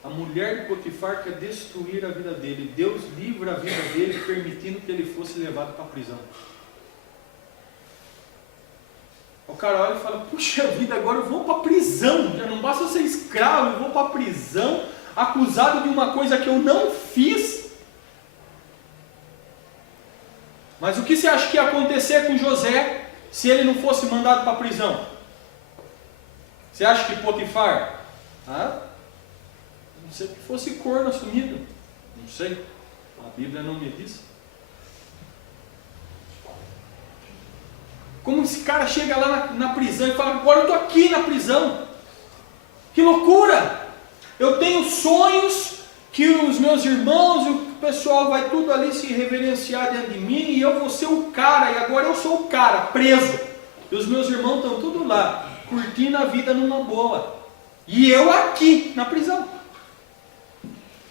A mulher de Potifar quer destruir a vida dele. Deus livra a vida dele, permitindo que ele fosse levado para a prisão. O cara olha e fala, puxa vida, agora eu vou para a prisão. Já não basta eu ser escravo, eu vou para a prisão, acusado de uma coisa que eu não fiz. Mas o que você acha que ia acontecer com José se ele não fosse mandado para a prisão? Você acha que Potifar... não sei que fosse corno assumido. Não sei. A Bíblia não me diz. Como esse cara chega lá na prisão e fala, agora eu estou aqui na prisão. Que loucura! Eu tenho sonhos que os meus irmãos e o pessoal vai tudo ali se reverenciar diante de mim e eu vou ser o cara, e agora eu sou o cara, preso. E os meus irmãos estão tudo lá, curtindo a vida numa boa. E eu aqui, na prisão.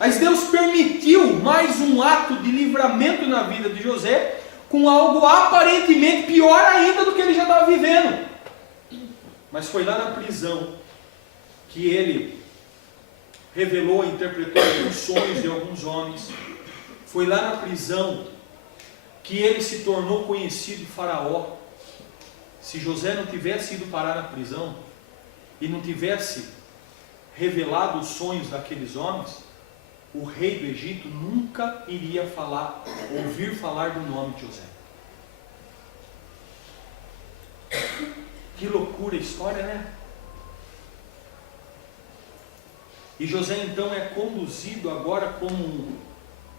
Mas Deus permitiu mais um ato de livramento na vida de José, com algo aparentemente pior ainda do que ele já estava vivendo. Mas foi lá na prisão que ele revelou, interpretou alguns sonhos de alguns homens. Foi lá na prisão que ele se tornou conhecido Faraó. Se José não tivesse ido parar na prisão e não tivesse revelado os sonhos daqueles homens, o rei do Egito nunca iria ouvir falar do nome de José. Que loucura a história, né? E José então é conduzido agora como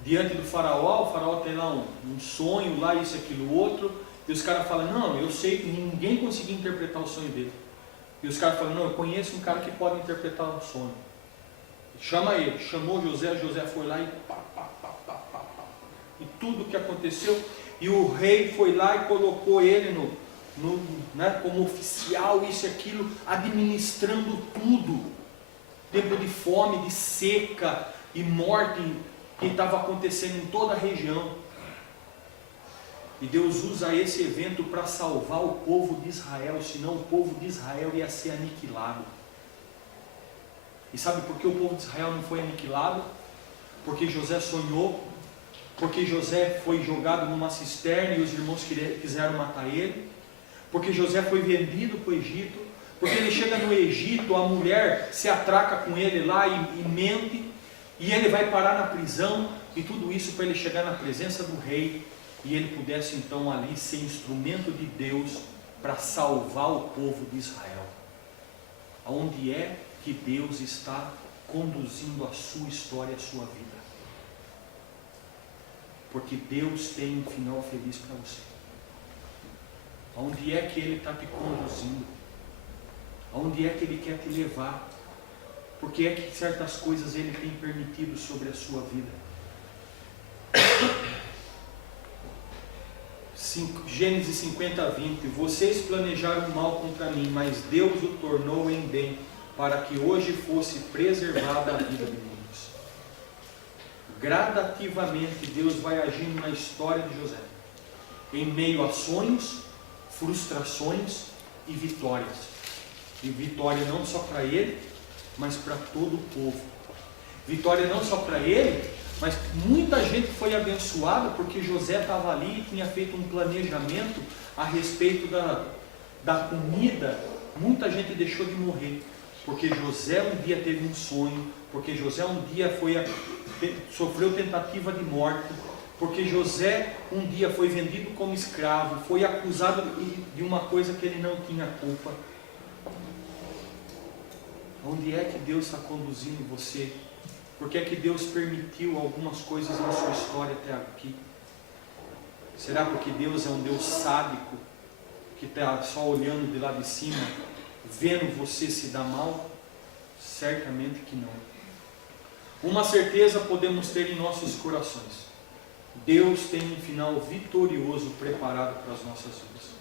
diante do faraó. O faraó tem lá um sonho, lá isso, aquilo, outro. E os caras falam, não, eu sei que ninguém conseguiu interpretar o sonho dele. E os caras falam, não, eu conheço um cara que pode interpretar o sonho. Chama ele, chamou José, José foi lá e e tudo o que aconteceu, e o rei foi lá e colocou ele como oficial, isso e aquilo, administrando tudo. Tempo de fome, de seca e morte que estava acontecendo em toda a região. E Deus usa esse evento para salvar o povo de Israel, senão o povo de Israel ia ser aniquilado. E sabe por que o povo de Israel não foi aniquilado? Porque José sonhou, porque José foi jogado numa cisterna e os irmãos quiseram matar ele, porque José foi vendido para o Egito, porque ele chega no Egito, a mulher se atraca com ele lá e mente, e ele vai parar na prisão, e tudo isso para ele chegar na presença do rei, e ele pudesse então ali ser instrumento de Deus para salvar o povo de Israel. Aonde é que Deus está conduzindo a sua história, a sua vida? Porque Deus tem um final feliz para você. Aonde é que Ele está te conduzindo? Aonde é que Ele quer te levar? Porque é que certas coisas Ele tem permitido sobre a sua vida? Gênesis 50, 20. Vocês planejaram mal contra mim, mas Deus o tornou em bem, para que hoje fosse preservada a vida de muitos. Gradativamente Deus vai agindo na história de José, em meio a sonhos, frustrações e vitórias. E vitória não só para ele, mas para todo o povo. Vitória não só para ele, mas muita gente foi abençoada porque José estava ali e tinha feito um planejamento a respeito da comida. Muita gente deixou de morrer. porque José um dia teve um sonho, porque José um dia sofreu tentativa de morte, porque José um dia foi vendido como escravo, foi acusado de uma coisa que ele não tinha culpa. Onde é que Deus está conduzindo você? Por que é que Deus permitiu algumas coisas na sua história até aqui? Será porque Deus é um Deus sádico, que está só olhando de lá de cima, vendo você se dar mal? Certamente que não. Uma certeza podemos ter em nossos corações: Deus tem um final vitorioso preparado para as nossas vidas.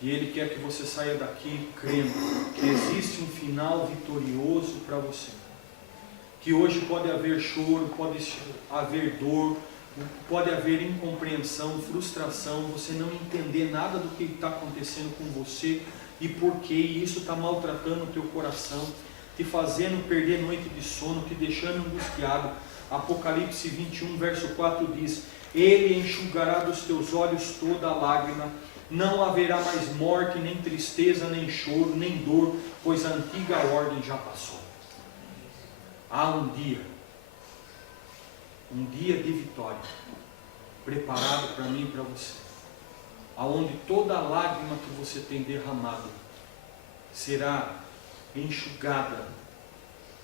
E Ele quer que você saia daqui crendo que existe um final vitorioso para você. Que hoje pode haver choro, pode haver dor, pode haver incompreensão, frustração, você não entender nada do que está acontecendo com você e por quê, e isso está maltratando o teu coração, te fazendo perder noite de sono, te deixando angustiado. Apocalipse 21, verso 4 diz: Ele enxugará dos teus olhos toda a lágrima, não haverá mais morte, nem tristeza, nem choro, nem dor, pois a antiga ordem já passou. Há um dia de vitória, preparado para mim e para você, aonde toda a lágrima que você tem derramado será enxugada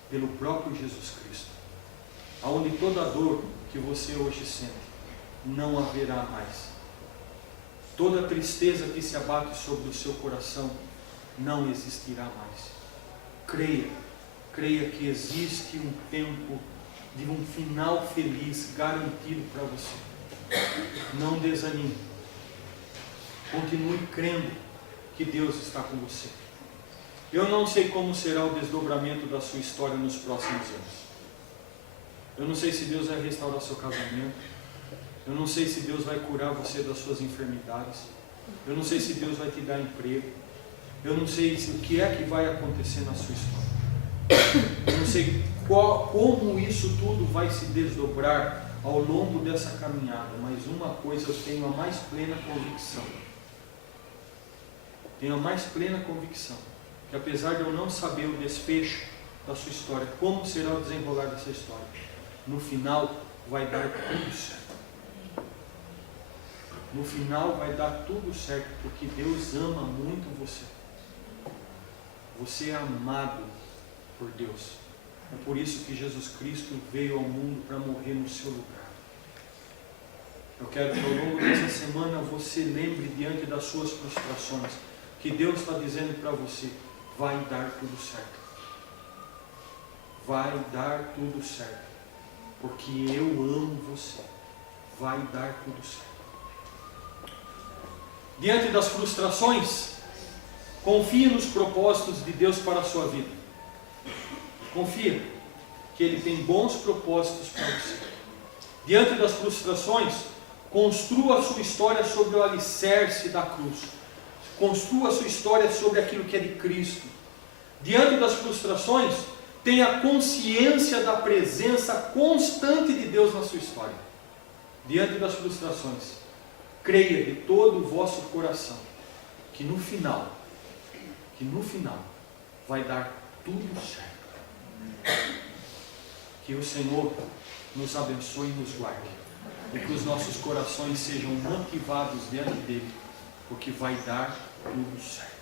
pelo próprio Jesus Cristo, aonde toda a dor que você hoje sente não haverá mais, toda a tristeza que se abate sobre o seu coração não existirá mais. Creia que existe um tempo de um final feliz garantido para você. Não desanime. Continue crendo que Deus está com você. Eu não sei como será o desdobramento da sua história nos próximos anos. Eu não sei se Deus vai restaurar seu casamento. Eu não sei se Deus vai curar você das suas enfermidades. Eu não sei se Deus vai te dar emprego. Eu não sei o que é que vai acontecer na sua história. Eu não sei como isso tudo vai se desdobrar ao longo dessa caminhada, mas uma coisa eu tenho a mais plena convicção. Tenho a mais plena convicção, que apesar de eu não saber o desfecho da sua história, como será o desenrolar dessa história, no final vai dar tudo certo. No final vai dar tudo certo, porque Deus ama muito você. Você é amado por Deus. É por isso que Jesus Cristo veio ao mundo para morrer no seu lugar. Eu quero que ao longo dessa semana você lembre, diante das suas frustrações, que Deus está dizendo para você: vai dar tudo certo. Vai dar tudo certo. Porque eu amo você. Vai dar tudo certo. Diante das frustrações, confie nos propósitos de Deus para a sua vida. Confia que Ele tem bons propósitos para você. Diante das frustrações, construa a sua história sobre o alicerce da cruz. Construa a sua história sobre aquilo que é de Cristo. Diante das frustrações, tenha consciência da presença constante de Deus na sua história. Diante das frustrações, creia de todo o vosso coração que no final vai dar tudo certo. Que o Senhor nos abençoe e nos guarde, e que os nossos corações sejam motivados diante dele, porque vai dar tudo certo.